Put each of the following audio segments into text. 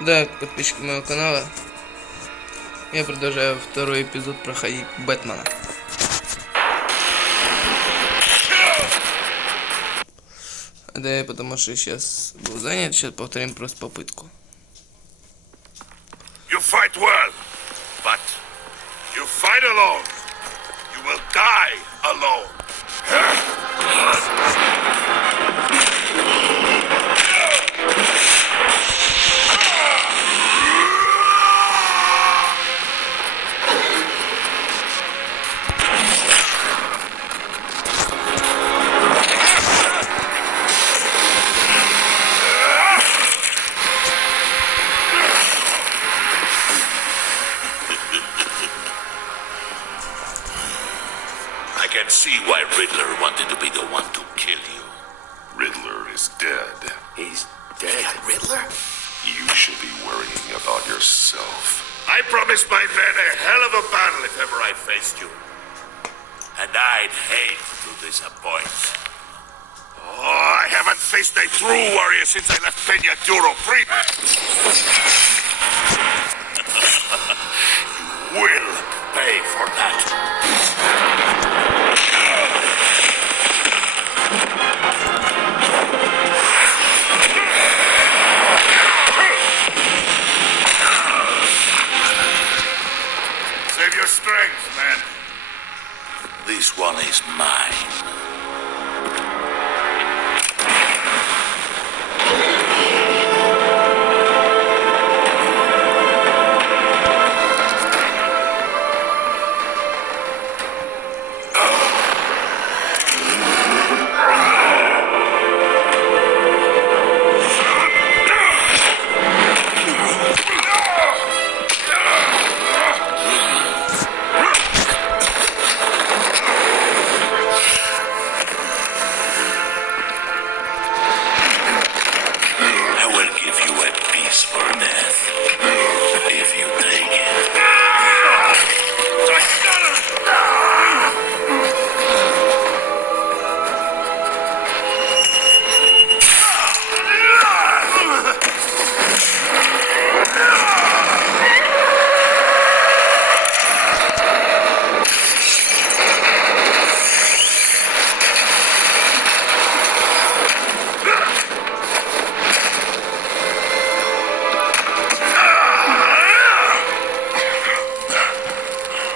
Да, подписчики моего канала, я продолжаю второй эпизод проходить Бэтмена. Да, потому что сейчас был занят, сейчас повторим просто попытку. You fight well, but you fight alone. You will die alone. I can see why Riddler wanted to be the one to kill you. Riddler is dead. He's dead. Riddler? You should be worrying about yourself. I promised my men a hell of a battle if ever I faced you. And I'd hate to disappoint. Oh, I haven't faced a true warrior since I left Peña Duro Prima. You will pay for that. Save your strength, man. This one is mine. I will give you a piece for death, if you take it.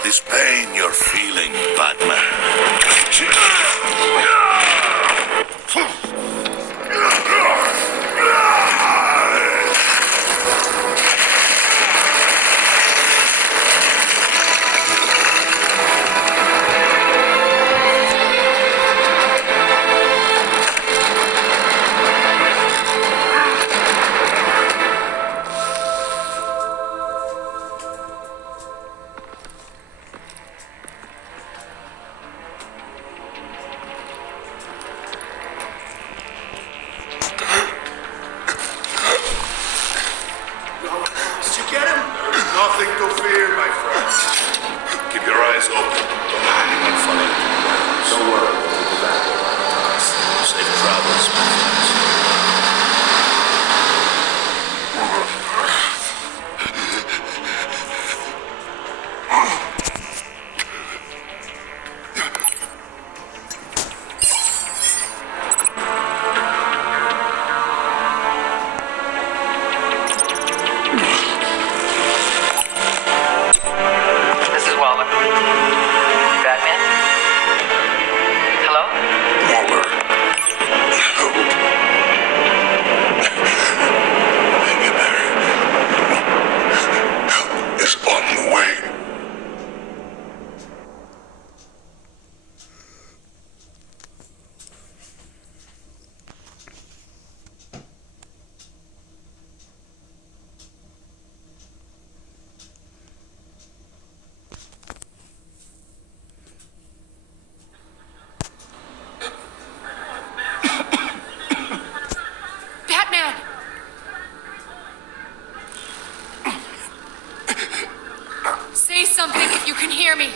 This pain you're feeling, Batman. Did you get him? There's nothing to fear, my friend. Keep your eyes open. Don't let anyone follow you. Don't worry, we'll be back. Safe travels, my friends. This is Waller. Batman? Hello? Waller. Help. Hang in there. Help is on the way. Batman! Say something if you can hear me.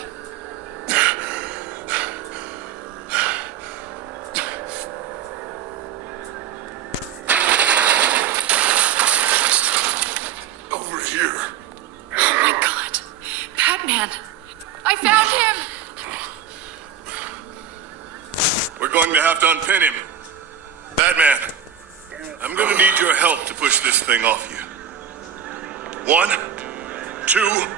unpin him. Batman, I'm gonna need your help to push this thing off you. 1, 2, 3.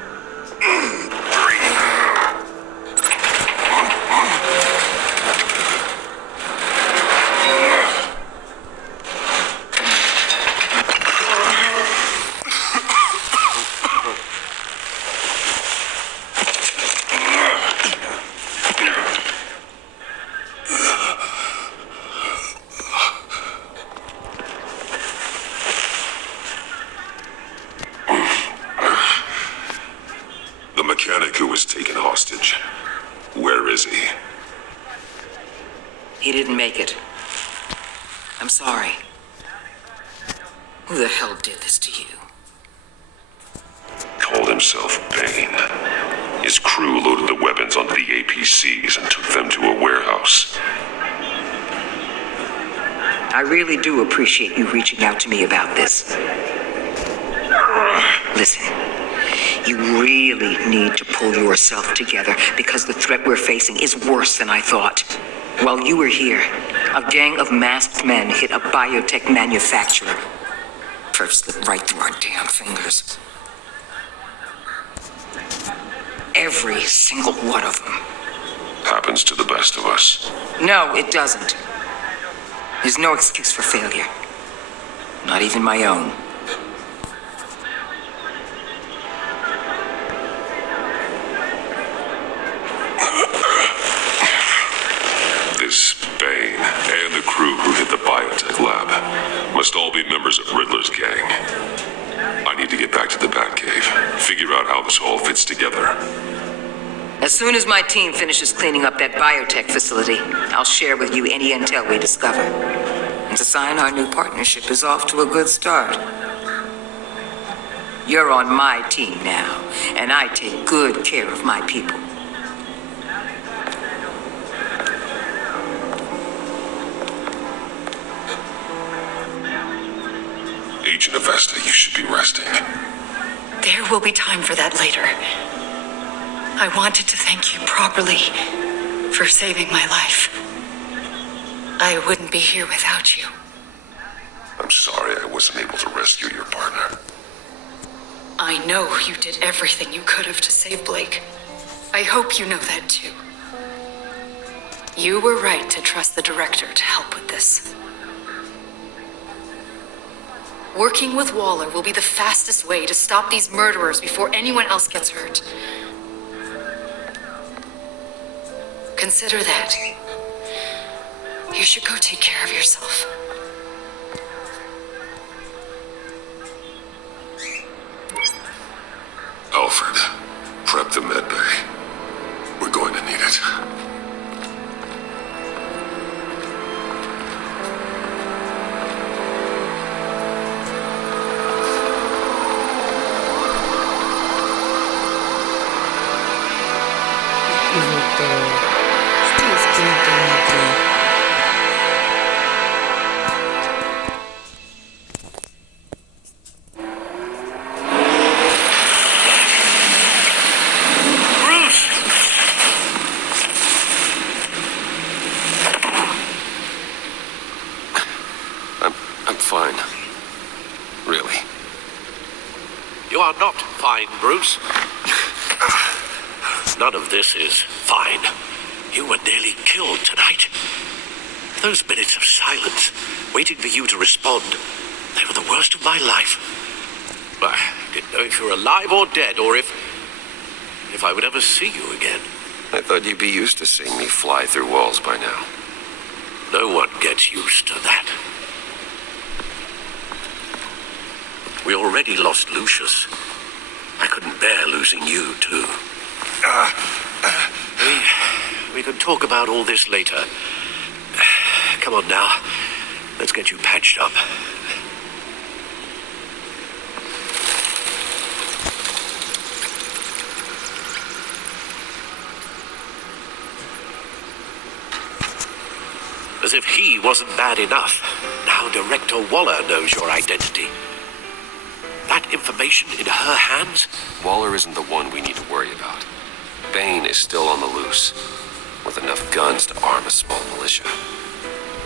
The mechanic who was taken hostage. Where is he? He didn't make it. I'm sorry. Who the hell did this to you? Called himself Bane. His crew loaded the weapons onto the APCs and took them to a warehouse. I really do appreciate you reaching out to me about this. Listen, you really need to pull yourself together because the threat we're facing is worse than I thought. While you were here, a gang of masked men hit a biotech manufacturer. First slipped right through our damn fingers. Every single one of them. Happens to the best of us. No, it doesn't. There's no excuse for failure. Not even my own. This Bane and the crew who hit the biotech lab must all be members of Riddler's gang. I need to get back to the Batcave, figure out how this all fits together. As soon as my team finishes cleaning up that biotech facility, I'll share with you any intel we discover. And to sign our new partnership is off to a good start. You're on my team now, and I take good care of my people. Agent Avesta, you should be resting. There will be time for that later. I wanted to thank you properly for saving my life. I wouldn't be here without you. I'm sorry I wasn't able to rescue your partner. I know you did everything you could have to save Blake. I hope you know that too. You were right to trust the director to help with this. Working with Waller will be the fastest way to stop these murderers before anyone else gets hurt. Consider that. You should go take care of yourself. Alfred, prep the med bay. We're going to need it. Что скрыто внутри? I'm fine. Really. You are not fine, Bruce. None of this is fine. You were nearly killed tonight. Those minutes of silence, waiting for you to respond, they were the worst of my life. I didn't know if you were alive or dead, or if I would ever see you again. I thought you'd be used to seeing me fly through walls by now. No one gets used to that. We already lost Lucius. I couldn't bear losing you, too. We can talk about all this later. Come on now. Let's get you patched up. As if he wasn't bad enough, now Director Waller knows your identity. That information in her hands? Waller isn't the one we need to worry about. Bane is still on the loose, with enough guns to arm a small militia.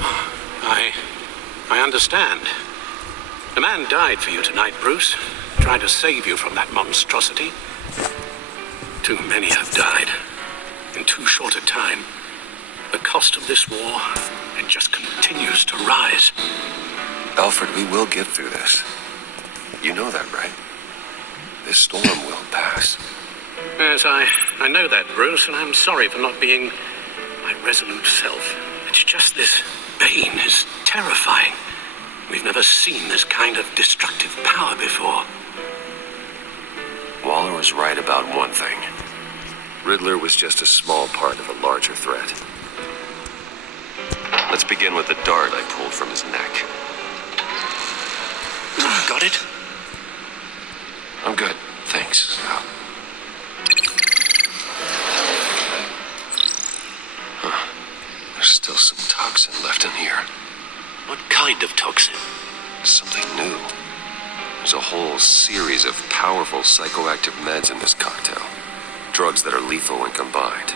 I understand. A man died for you tonight, Bruce. Trying to save you from that monstrosity. Too many have died. In too short a time. The cost of this war, it just continues to rise. Alfred, we will get through this. You know that, right? This storm will pass. Yes, I know that, Bruce, and I'm sorry for not being my resolute self. It's just this Bane is terrifying. We've never seen this kind of destructive power before. Waller was right about one thing. Riddler was just a small part of a larger threat. Let's begin with the dart I pulled from his neck. Got it? I'm good, thanks. There's still some toxin left in here. What kind of toxin? Something new. There's a whole series of powerful psychoactive meds in this cocktail. Drugs that are lethal when combined.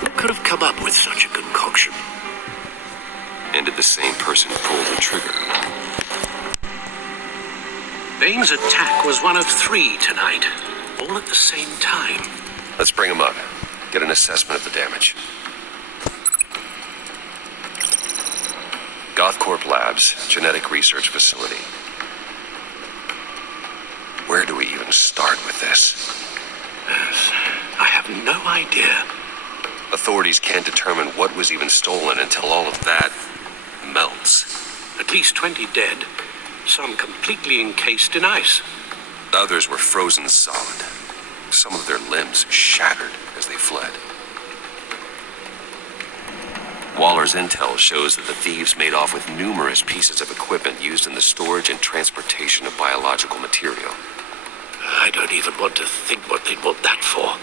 Who could have come up with such a concoction? And did the same person pull the trigger? Bane's attack was one of 3 tonight, all at the same time. Let's bring him up. Get an assessment of the damage. Gothcorp Labs, genetic research facility. Where do we even start with this? Yes, I have no idea. Authorities can't determine what was even stolen until all of that melts. At least 20 dead, some completely encased in ice. Others were frozen solid. Some of their limbs shattered as they fled. Waller's intel shows that the thieves made off with numerous pieces of equipment used in the storage and transportation of biological material. I don't even want to think what they'd want that for.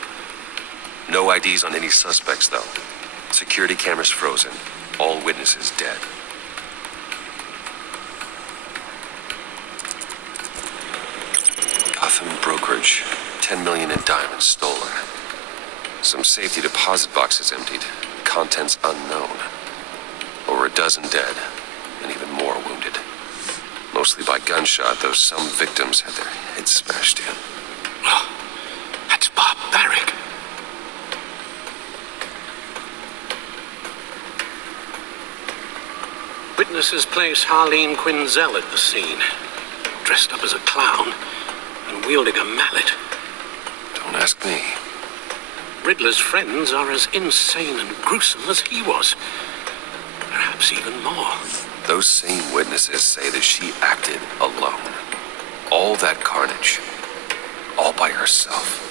No IDs on any suspects, though. Security cameras frozen. All witnesses dead. Gotham brokerage. 10 million in diamonds stolen. Some safety deposit boxes emptied. Contents unknown. Over a dozen dead, and even more wounded. Mostly by gunshot, though some victims had their heads smashed in. Oh, that's barbaric. Witnesses place Harleen Quinzel at the scene, dressed up as a clown and wielding a mallet. Don't ask me. Riddler's friends are as insane and gruesome as he was. Perhaps even more. Those same witnesses say that she acted alone. All that carnage. All by herself.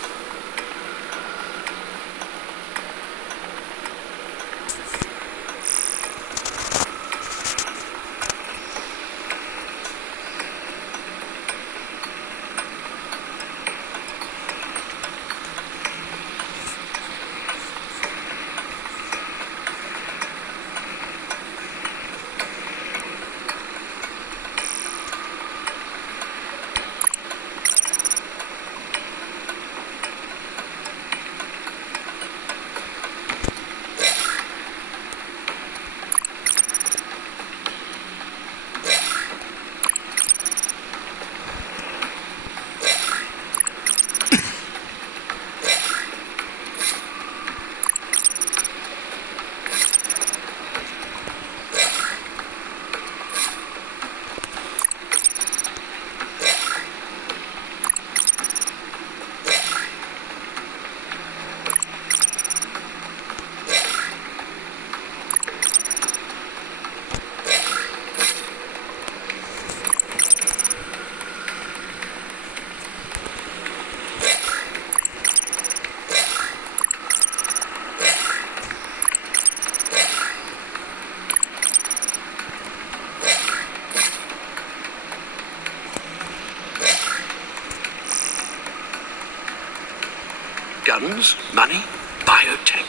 Guns, money, biotech.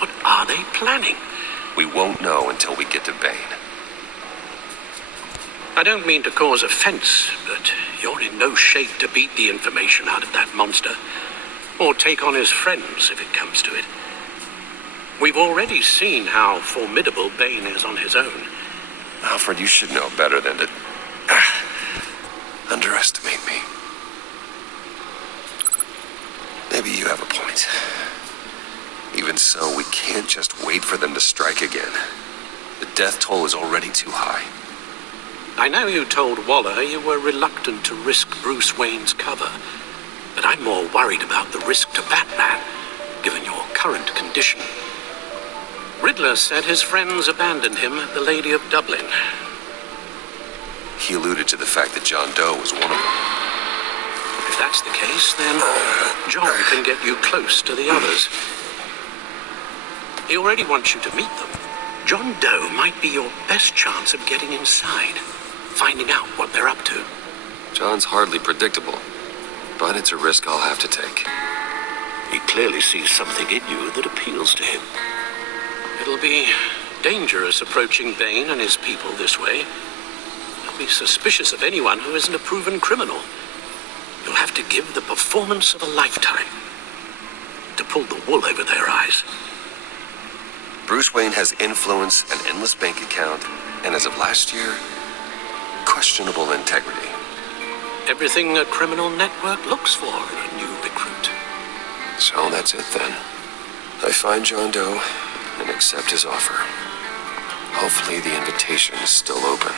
What are they planning? We won't know until we get to Bane. I don't mean to cause offense, but you're in no shape to beat the information out of that monster. Or take on his friends, if it comes to it. We've already seen how formidable Bane is on his own. Alfred, you should know better than to underestimate me. Maybe you have a point. Even so, we can't just wait for them to strike again. The death toll is already too high. I know you told Waller you were reluctant to risk Bruce Wayne's cover, but I'm more worried about the risk to Batman, given your current condition. Riddler said his friends abandoned him at the Lady of Dublin. He alluded to the fact that John Doe was one of them. If that's the case, then John can get you close to the others. He already wants you to meet them. John Doe might be your best chance of getting inside, finding out what they're up to. John's hardly predictable, but it's a risk I'll have to take. He clearly sees something in you that appeals to him. It'll be dangerous approaching Bane and his people this way. He'll be suspicious of anyone who isn't a proven criminal. You'll have to give the performance of a lifetime to pull the wool over their eyes. Bruce Wayne has influence, an endless bank account, and as of last year, questionable integrity. Everything a criminal network looks for in a new recruit. So that's it then. I find John Doe and accept his offer. Hopefully the invitation is still open.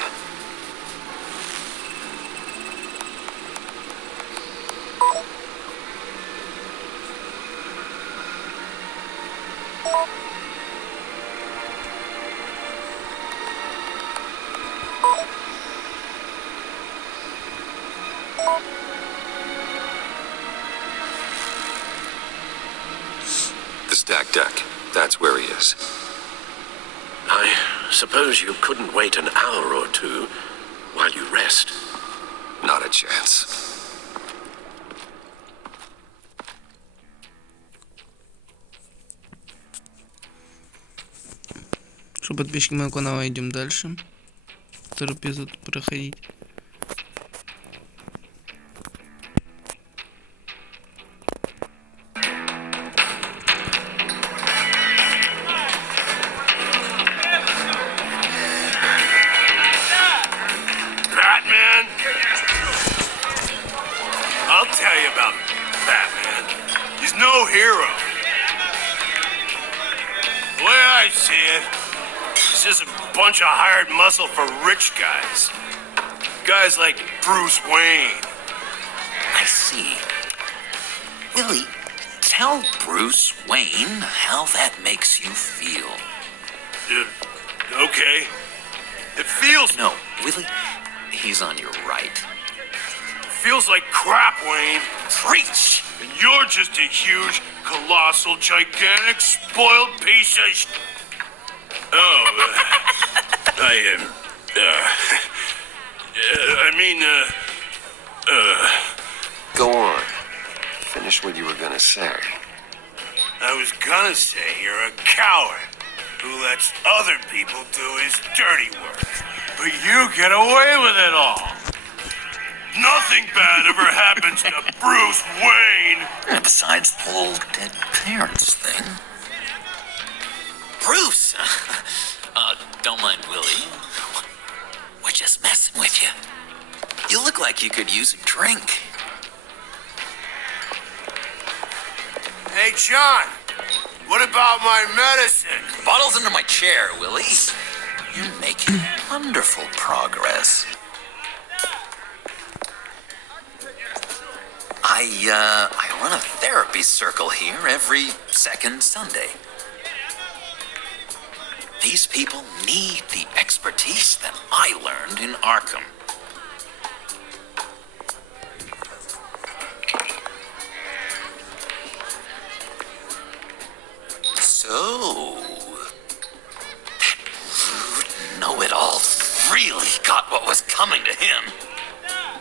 The stacked deck. That's where he is. I suppose you couldn't wait an hour or two while you rest. Not a chance. Что, подписчики моего канала, идем дальше. Второй эпизод проходить. Batman? I'll tell you about Batman. He's no hero. The way I see it, he's just a bunch of hired muscle for rich guys. Guys like Bruce Wayne. I see. Willie, tell Bruce Wayne how that makes you feel. Okay. It feels... No, Willie, he's on your right. feels like crap, Wayne. Preach! And you're just a huge, colossal, gigantic, spoiled piece of sh... Go on. Finish what you were gonna say. I was gonna say you're a coward who lets other people do his dirty work. But you get away with it all. Nothing bad ever happens to Bruce Wayne. Besides the whole dead parents thing. Bruce! Don't mind Willie. We're just messing with you. You look like you could use a drink. Hey, John, what about my medicine? The bottle's under my chair, Willie. You're making wonderful progress. I run a therapy circle here every second Sunday. These people need the expertise that I learned in Arkham. So, that rude know-it-all really got what was coming to him.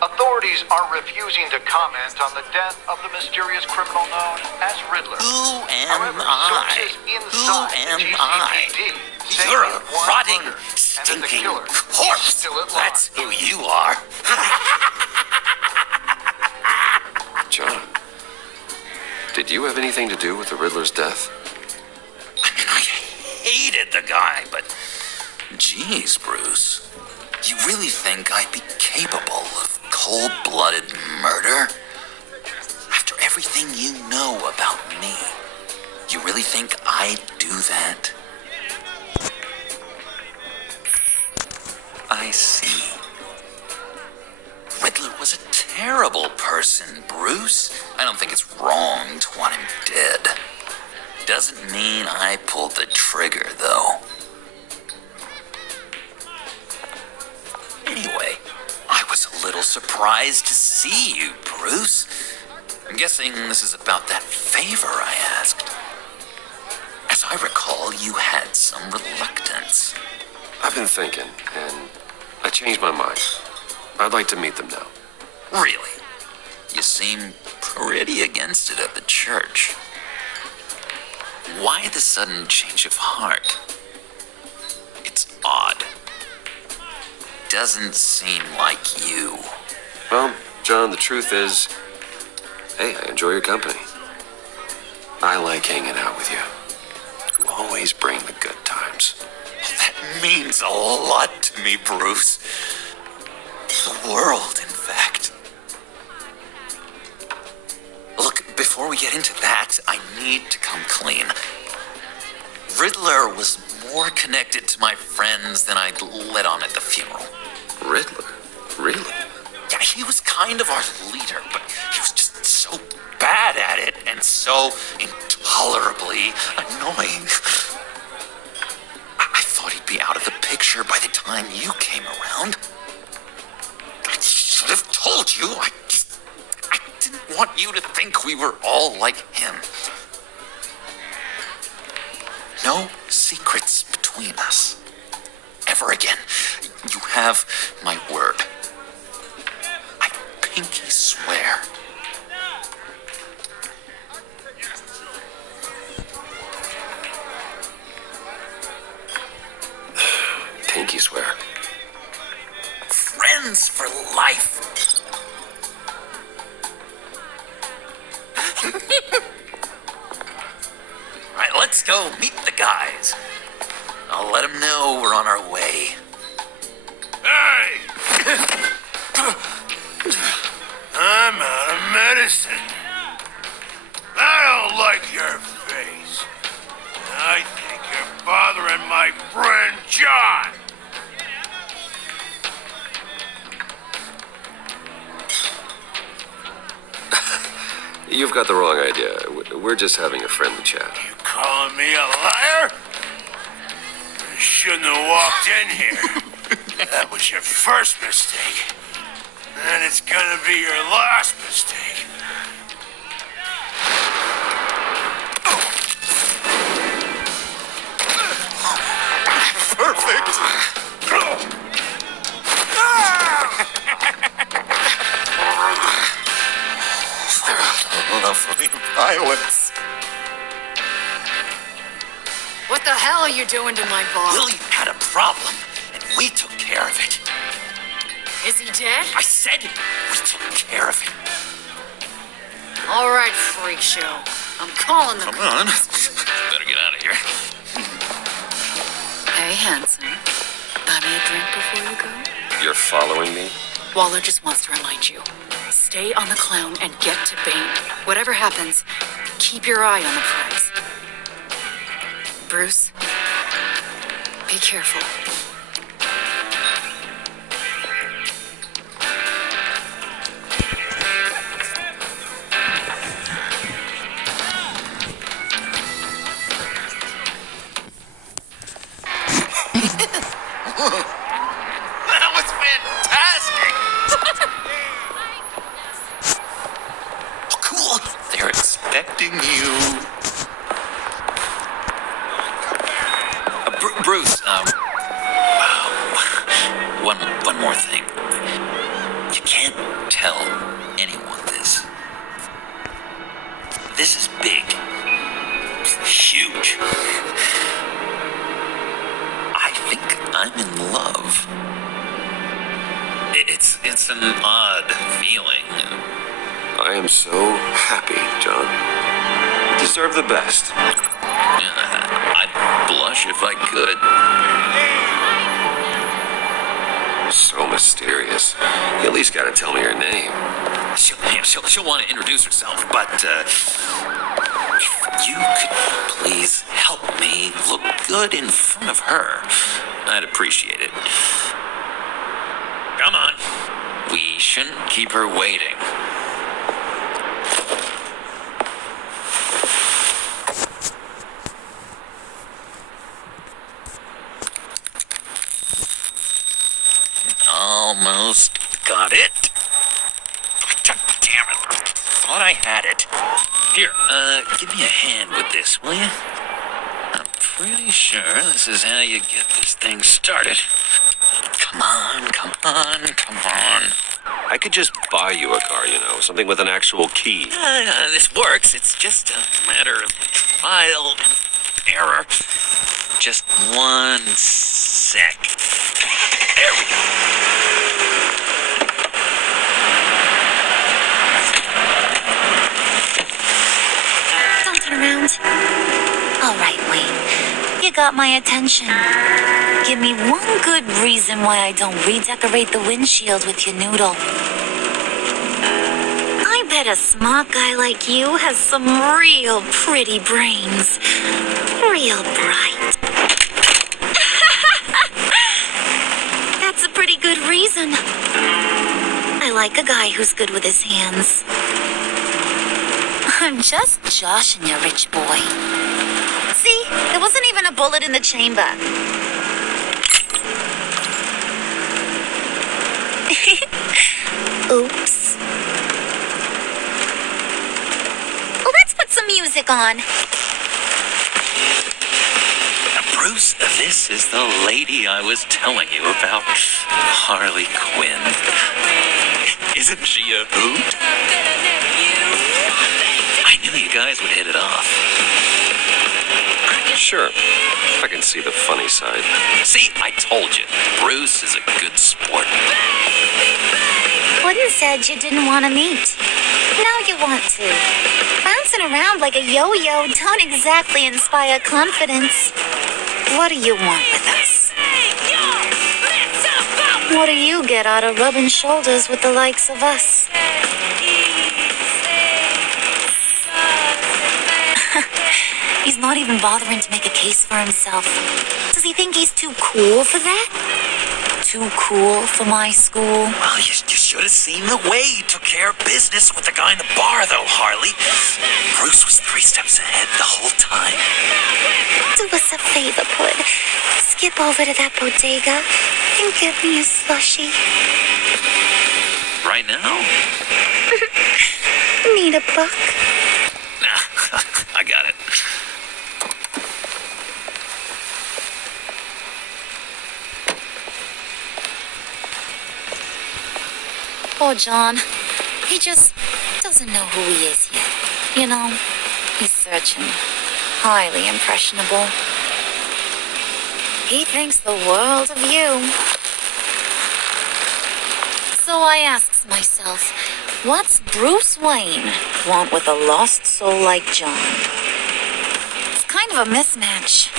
Authorities are refusing to comment on the death of the mysterious criminal known as Riddler. Who am However, I? sources Who inside am the I? GCPD say You're he a was rotting, murdered, and that the stinking killer corpse. is still at That's large. who you are. John, did you have anything to do with the Riddler's death? I mean, I Jeez, Bruce. You really think I'd be capable of cold-blooded murder? After everything you know about me, you really think I'd do that? I see. Riddler was a terrible person, Bruce. I don't think it's wrong to want him dead. Doesn't mean I pulled the trigger, though. Anyway, I was a little surprised to see you, Bruce. I'm guessing this is about that favor I asked. As I recall, you had some reluctance. I've been thinking, and I changed my mind. I'd like to meet them now. Really? You seem pretty against it at the church. Why the sudden change of heart? It's odd. Doesn't seem like you. Well, John, the truth is, hey, I enjoy your company. I like hanging out with you. You always bring the good times. That means a lot to me, Bruce. The world, in fact. Look, before we get into that, I need to come clean. Riddler was more connected to my friends than I'd let on at the funeral. Riddler? Really? Yeah, he was kind of our leader, but he was just so bad at it and so intolerably annoying. I thought he'd be out of the picture by the time you came around. I should have told you. I didn't want you to think we were all like him. No secrets between us. Ever again. You have my word. I pinky swear. Pinky swear. Friends for life. All right, let's go meet the guys. I'll let them know we're on our way. Hey! I'm out of medicine. I don't like your face. I think you're bothering my friend John. You've got the wrong idea. We're just having a friendly chat. You calling me a liar? You shouldn't have walked in here. That was your first mistake. And it's gonna be your last mistake. Lovely violence. What the hell are you doing to my boss? Willie had a problem, and we took care of it. Is he dead? I said we took care of it. All right, freak show. I'm calling the Come on. Better get out of here. Hey, handsome. Buy me a drink before you go? You're following me? Waller just wants to remind you. Stay on the clown and get to Bane. Whatever happens, keep your eye on the prize. Bruce, be careful. That was fantastic. Oh, cool. They're expecting you. Bruce, one more thing. You can't tell anyone this. This is big. Huge. I think I'm in love. It's an odd feeling. I am so happy, John. You deserve the best. I'd blush if I could. So mysterious. You at least gotta tell me her name. She'll want to introduce herself, but if you could please help me look good in front of her, I'd appreciate it. Come on. We shouldn't keep her waiting. Almost got it. Damn it. Thought I had it. Here, give me a hand with this, will you? I'm pretty sure this is how you get this thing started. Come on, come on, come on. I could just buy you a car, you know, something with an actual key. This works. It's just a matter of trial and error. Just 1 sec. There we go. Don't turn around. All right, Wayne. You got my attention. Give me one good reason why I don't redecorate the windshield with your noodle. I bet a smart guy like you has some real pretty brains. Real bright. That's a pretty good reason. I like a guy who's good with his hands. I'm just joshing you, rich boy. See, there wasn't even a bullet in the chamber. Oops. Let's put some music on. Bruce, this is the lady I was telling you about. Harley Quinn. Isn't she a hoot? I knew you guys would hit it off. Sure. I can see the funny side. See, I told you. Bruce is a good sport. Wooden said you didn't want to meet. Now you want to. Bouncing around like a yo-yo don't exactly inspire confidence. What do you want with us? What do you get out of rubbing shoulders with the likes of us? He's not even bothering to make a case for himself. Does he think he's too cool for that? Too cool for my school? Well, you should have seen the way you took care of business with the guy in the bar, though, Harley. Bruce was 3 steps ahead the whole time. Do us a favor, Pud. Skip over to that bodega and get me a slushie. Right now? Need a buck? I got it. Poor John. He just doesn't know who he is yet. You know, he's searching. Highly impressionable. He thinks the world of you. So I asks myself, what's Bruce Wayne want with a lost soul like John? It's kind of a mismatch.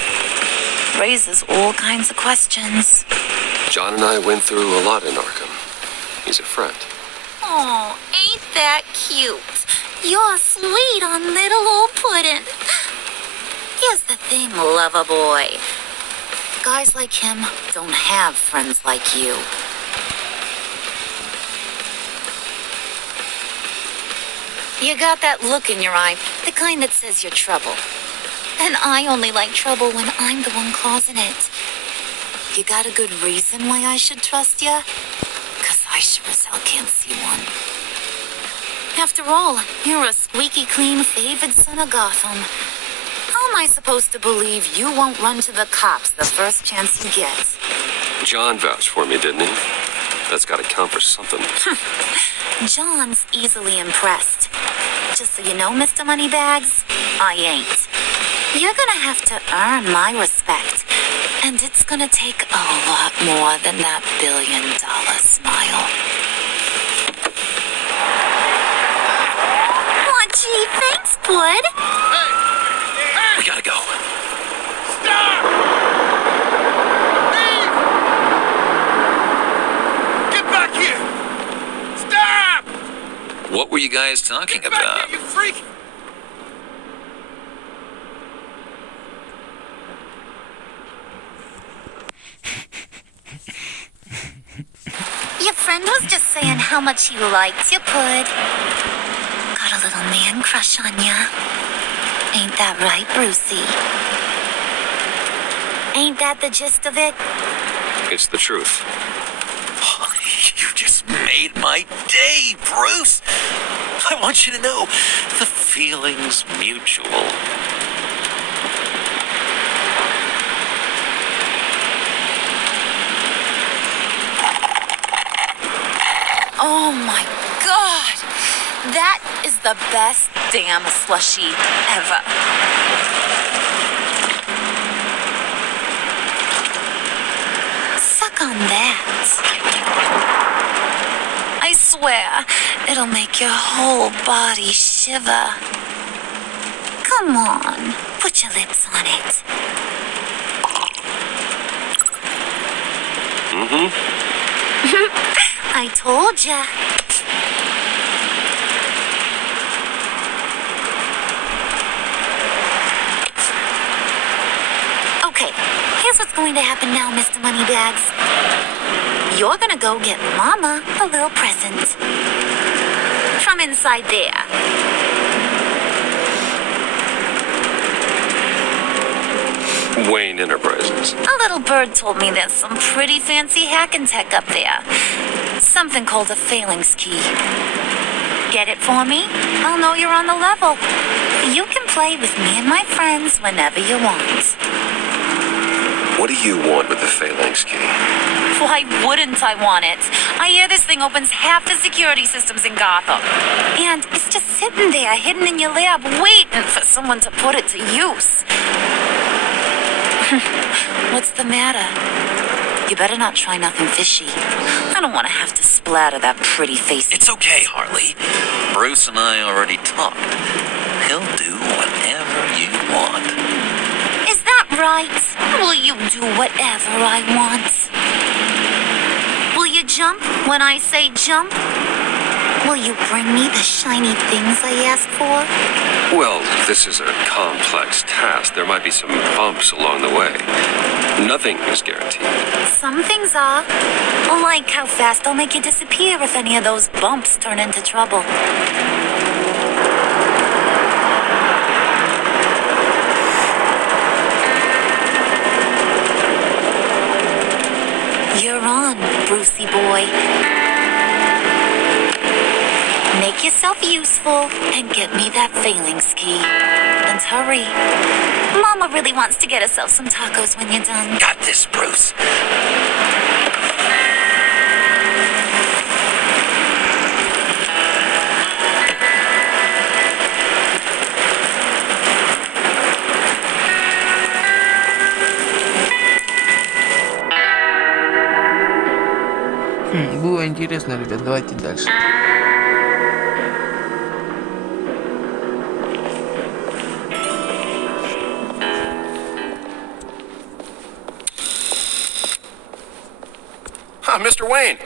Raises all kinds of questions. John and I went through a lot in Arkham. He's a friend. Oh, ain't that cute? You're sweet on little old Puddin'. Here's the thing, lover boy. Guys like him don't have friends like you. You got that look in your eye, the kind that says you're trouble. And I only like trouble when I'm the one causing it. You got a good reason why I should trust you? 'Cause I sure as hell can't see one. After all, you're a squeaky clean favored son of Gotham. How am I supposed to believe you won't run to the cops the first chance you get? John vouched for me, didn't he? That's gotta count for something. John's easily impressed. Just so you know, Mr. Moneybags, I ain't. You're gonna have to earn my respect. And it's gonna take a lot more than that $1 billion smile. Oh, gee, thanks, Bud. We gotta go. What were you guys talking about? You freak! Your friend was just saying how much he liked you, Pud. Got a little man crush on ya. Ain't that right, Brucey? Ain't that the gist of it? It's the truth. You just made my day, Bruce. I want you to know the feeling's mutual. Oh my god! That is the best damn slushie ever. Suck on that. I swear, it'll make your whole body shiver. Come on, put your lips on it. I told ya. Okay, here's what's going to happen now, Mr. Moneybags. You're gonna go get Mama a little present. From inside there. Wayne Enterprises. A little bird told me there's some pretty fancy hacking tech up there. Something called a phalanx key. Get it for me? I'll know you're on the level. You can play with me and my friends whenever you want. What do you want with the phalanx key? Why wouldn't I want it? I hear this thing opens half the security systems in Gotham. And it's just sitting there, hidden in your lab, waiting for someone to put it to use. What's the matter? You better not try nothing fishy. I don't want to have to splatter that pretty face. It's okay, Harley. Bruce and I already talked. He'll do whatever you want. Is that right? Will you do whatever I want? Will you jump when I say jump? Will you bring me the shiny things I ask for? Well, this is a complex task. There might be some bumps along the way. Nothing is guaranteed. Some things are. Like how fast I'll make you disappear if any of those bumps turn into trouble. You're on, Brucey boy. Make yourself useful and get me that phalanx key. And hurry. Mama really wants to get herself some tacos when you're done. Got this, Bruce. Было интересно, ребят, давайте дальше. Mr. Wayne.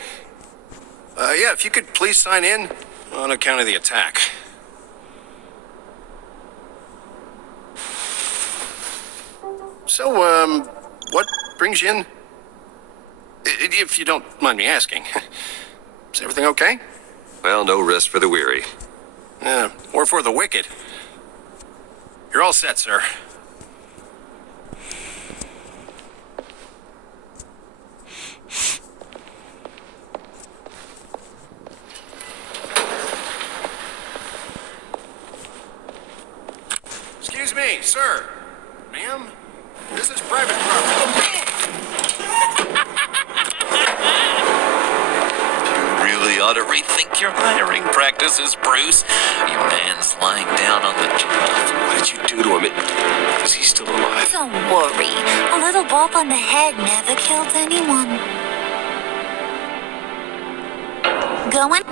Yeah, if you could please sign in on account of the attack. So, what brings you in? If you don't mind me asking. Is everything okay? Well, no rest for the weary. Or for the wicked. You're all set, sir. Excuse me, sir. Ma'am, this is private property. You really ought to rethink your hiring practices, Bruce. Your man's lying down on the job. What did you do to him? Is he still alive? Don't worry. A little bump on the head never killed anyone. Going?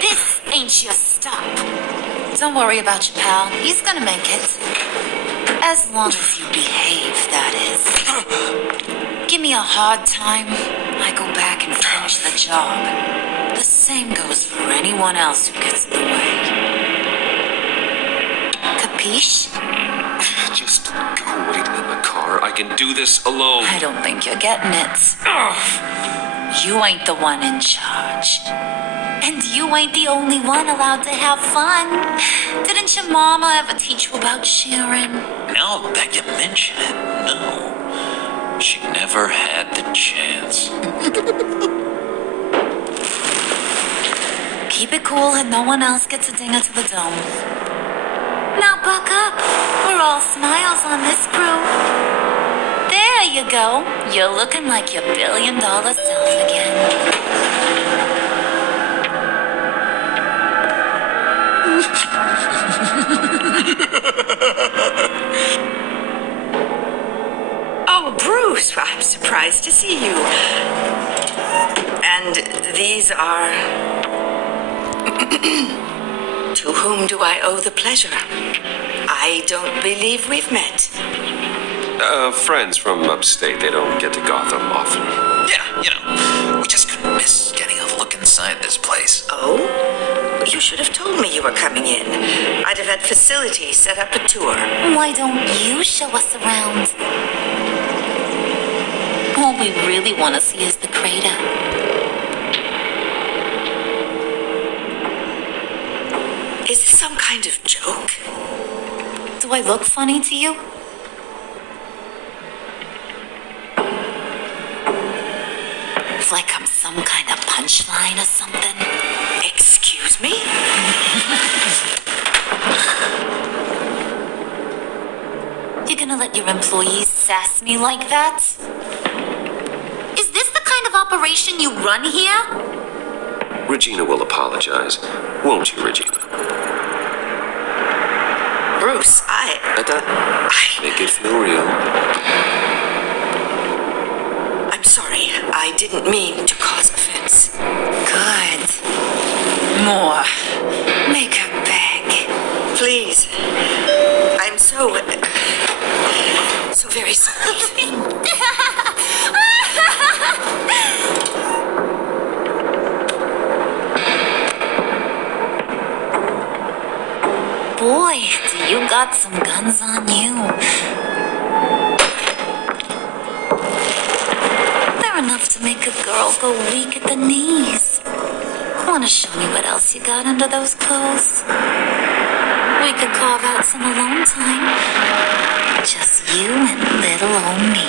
This ain't your stop. Don't worry about your pal. He's gonna make it. As long as you behave, that is. Give me a hard time. I go back and finish the job. The same goes for anyone else who gets in the way. Capiche? Just go wait in the car. I can do this alone. I don't think you're getting it. You ain't the one in charge. And you ain't the only one allowed to have fun. Didn't your mama ever teach you about sharing? Now that you mention it, no. She never had the chance. Keep it cool and no one else gets a dinger to the dome. Now buck up. We're all smiles on this crew. There you go. You're looking like your billion-dollar self again. Oh, Bruce, I'm surprised to see you. And these are... To whom do I owe the pleasure? I don't believe we've met. Friends from upstate. They don't get to Gotham often. Yeah, we just couldn't miss getting a look inside this place. Oh? You should have told me you were coming in. I'd have had facilities set up a tour. Why don't you show us around? All we really want to see is the crater. Is this some kind of joke? Do I look funny to you? It's like I'm some kind of punchline or something. Excuse me? You gonna let your employees sass me like that? Is this the kind of operation you run here? Regina will apologize. Won't you, Regina? Bruce, Make it feel real. I'm sorry. I didn't mean to cause offense. Good. More. Make her beg. Please. I'm so very sorry. Boy, do you got some guns on you. They're enough to make a girl go weak at the knees. Wanna show me what else you got under those clothes? We could carve out some alone time. Just you and little old me.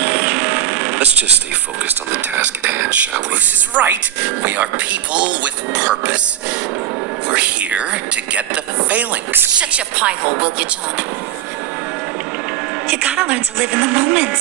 Let's just stay focused on the task at hand, shall we? Bruce is right. We are people with purpose. We're here to get the failings. Shut your pie hole, will you, John? You gotta learn to live in the moment.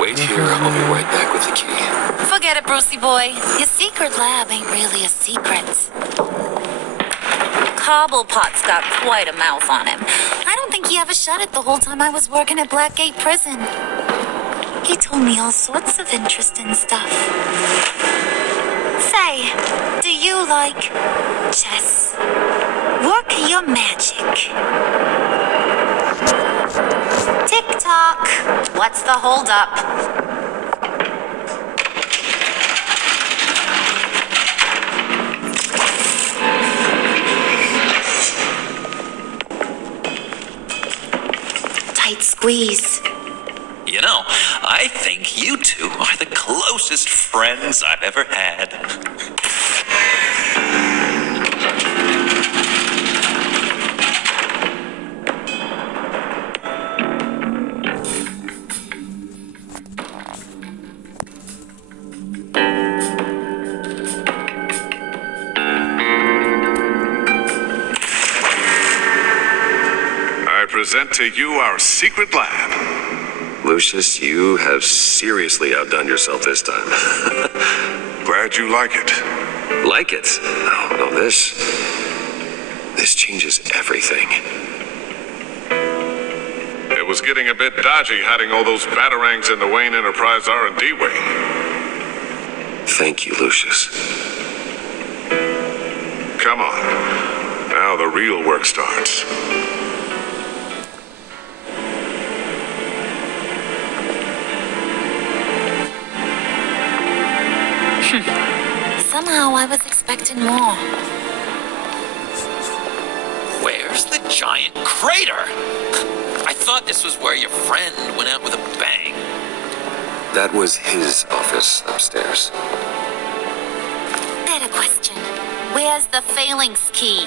Wait here. I'll be right back with the key. Forget it, Brucey boy. Your secret lab ain't really a secret. Cobblepot's got quite a mouth on him. I don't think he ever shut it the whole time I was working at Blackgate Prison. He told me all sorts of interesting stuff. Say, do you like chess? Work your magic. Tick-tock. What's the holdup? Tight squeeze. You know, I think you two are the closest friends I've ever had. I present to you our secret lab. Lucius, you have seriously outdone yourself this time. Glad you like it. Like it? Oh, no, this changes everything. It was getting a bit dodgy hiding all those batarangs in the Wayne Enterprise R&D wing. Thank you, Lucius. Come on. Now the real work starts. Somehow I was expecting more. Where's the giant crater? I thought this was where your friend went out with a bang. That was his office upstairs. Better question. Where's the phalanx key?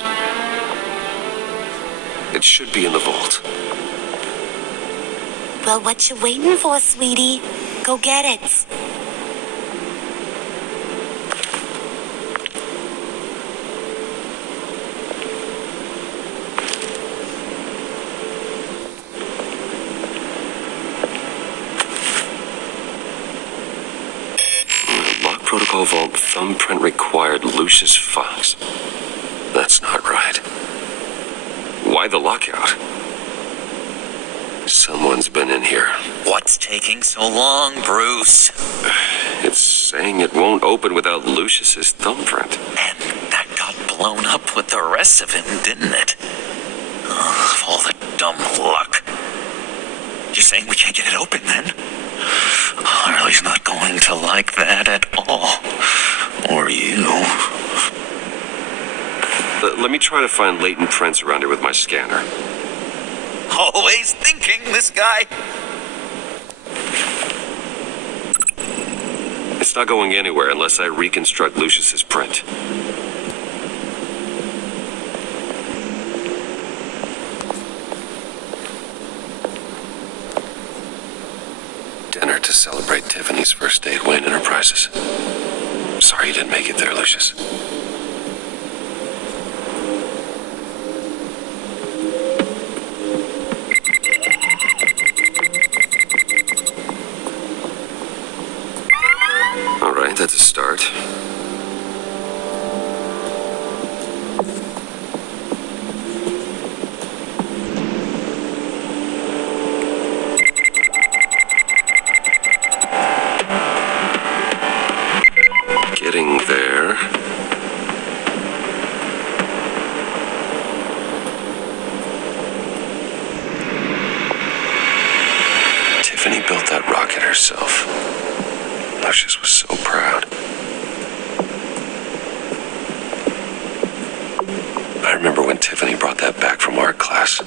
It should be in the vault. Well, what you waiting for, sweetie? Go get it. Lock protocol vault thumbprint required Lucius Fox. That's not right. Why the lockout? Someone's been in here. What's taking so long, Bruce? It's saying it won't open without Lucius's thumbprint. And that got blown up with the rest of him, didn't it? Ugh, all the dumb luck. You're saying we can't get it open, then? Harley's not going to like that at all. Or you. Let me try to find latent prints around here with my scanner. Always thinking, this guy. It's not going anywhere unless I reconstruct Lucius's print. Dinner to celebrate Tiffany's first day at Wayne Enterprises. Sorry you didn't make it there, Lucius. All right, that's a start. Getting there. Tiffany built that rocket herself. Lucius was so proud. I remember when Tiffany brought that back from art class.